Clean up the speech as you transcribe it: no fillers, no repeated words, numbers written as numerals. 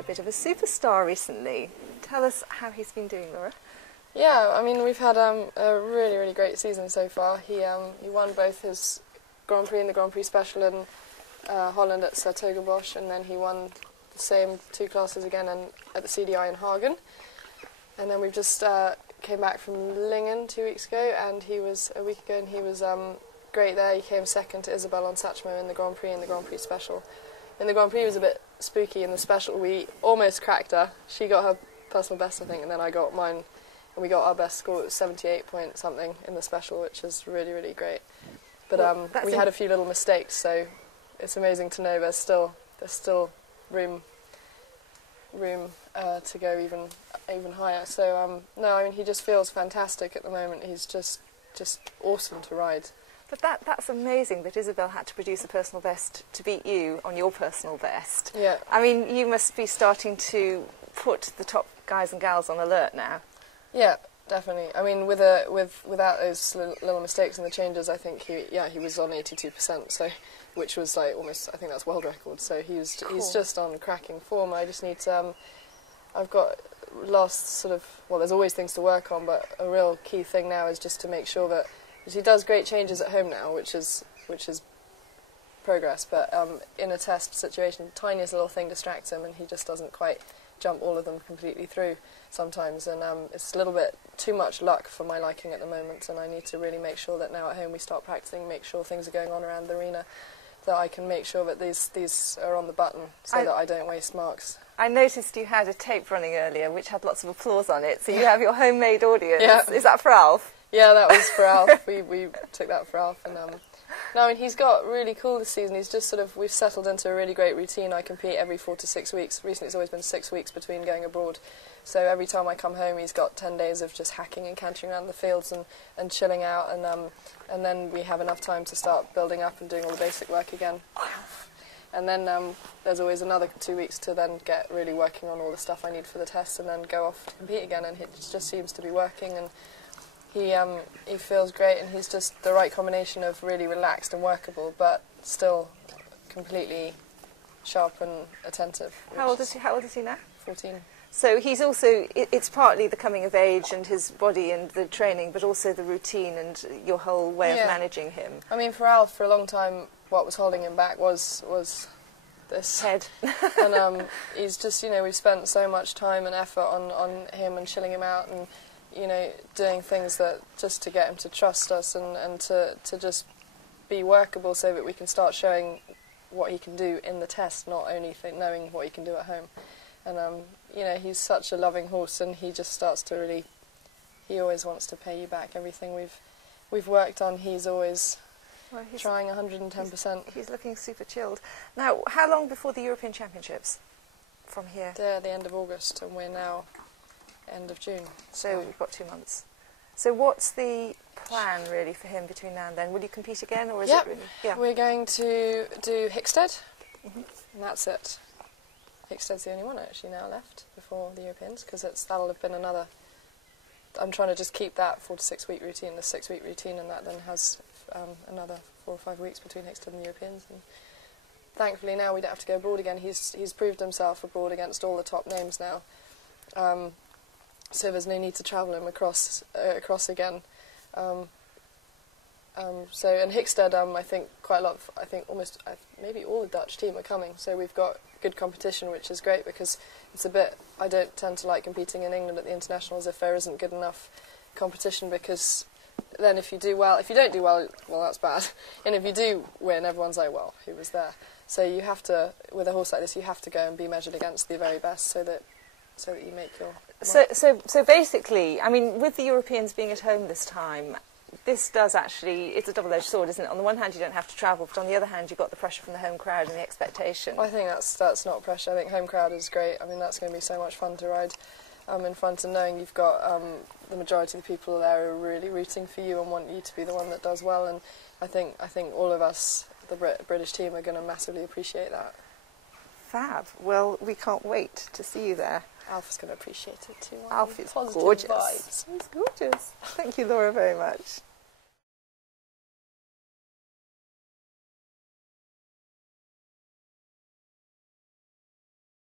a bit of a superstar recently. Tell us how he's been doing, Laura. Yeah, I mean, we've had a really, really great season so far. He won both his Grand Prix and the Grand Prix Special in Holland at Sertogenbosch, and then he won the same two classes again at the CDI in Hagen. And then we've just came back from Lingen 2 weeks ago, and he was a week ago, and he was great there. He came second to Isabell on Satchmo in the Grand Prix and the Grand Prix Special. In the Grand Prix, it was a bit spooky. In the Special, we almost cracked her. She got her personal best, I think, and then I got mine. And we got our best score. It was 78 point something in the Special, which is really, really great. But we had a few little mistakes, so it's amazing to know there's still room to go even higher. So no, I mean, he just feels fantastic at the moment. He's just awesome to ride. But that's amazing that Isabell had to produce a personal best to beat you on your personal best. Yeah. I mean, you must be starting to put the top guys and gals on alert now. Yeah, definitely. I mean, without those little mistakes in the changes, I think he was on 82%, so which was like almost, I think that's world record. So he's just on cracking form. I just need to. I've got there's always things to work on, but a real key thing now is just to make sure that, because he does great changes at home now, which is progress, but in a test situation, the tiniest little thing distracts him, and he just doesn't quite jump all of them completely through sometimes, and it's a little bit too much luck for my liking at the moment, and I need to really make sure that now at home we start practicing, make sure things are going on around the arena, that I can make sure that these are on the button, so that I don't waste marks. I noticed you had a tape running earlier which had lots of applause on it, so you have your homemade audience. Yeah. Is that for Alf? Yeah, that was for Alf. We took that for Alf, and no, I mean, he's got really cool this season. He's just we've settled into a really great routine. I compete every 4 to 6 weeks. Recently it's always been 6 weeks between going abroad. So every time I come home, he's got 10 days of just hacking and cantering around the fields and chilling out, and then we have enough time to start building up and doing all the basic work again. And then there's always another 2 weeks to then get really working on all the stuff I need for the tests, and then go off to compete again, and it just seems to be working, and he feels great, and he's just the right combination of really relaxed and workable, but still completely sharp and attentive. How old is he now? 14. So he's also, it's partly the coming of age and his body and the training, but also the routine and your whole way of managing him. I mean, for Alf, for a long time, what was holding him back was this head. And he's just, we've spent so much time and effort on him and chilling him out, and doing things that just to get him to trust us and to just be workable, so that we can start showing what he can do in the test, not only knowing what he can do at home. And he's such a loving horse, and he just starts to he always wants to pay you back everything we've worked on. He's always trying 110%. He's looking super chilled. Now, how long before the European Championships from here? They're the end of August, and we're now end of June. So we've got 2 months. So what's the plan really for him between now and then? Will you compete again, or is it really? Yeah, we're going to do Hickstead, and that's it. Hickstead's the only one actually now left before the Europeans, because that'll have been another. I'm trying to just keep that 4 to 6 week routine, the 6 week routine, and that then has another 4 or 5 weeks between Hickstead and the Europeans. And thankfully now we don't have to go abroad again. He's proved himself abroad against all the top names now. So there's no need to travel him across again. And Hickstead, I think quite a lot of, maybe all the Dutch team are coming. So we've got good competition, which is great, because it's a bit, I don't tend to like competing in England at the internationals if there isn't good enough competition, because then if you don't do well, that's bad. And if you do win, everyone's like, well, who was there? So you have to, with a horse like this, you have to go and be measured against the very best, so that you make your mark. So basically, I mean, with the Europeans being at home this time, this does actually, it's a double-edged sword, isn't it? On the one hand, you don't have to travel, but on the other hand, you've got the pressure from the home crowd and the expectation. I think that's not pressure. I think home crowd is great. I mean, that's going to be so much fun to ride in front, and knowing you've got the majority of the people there are really rooting for you and want you to be the one that does well. And I think all of us, the British team, are going to massively appreciate that. Fab. Well, we can't wait to see you there. Alf is going to appreciate it too. Alf is Positive gorgeous. Vibes. He's gorgeous. Thank you, Laura, very much.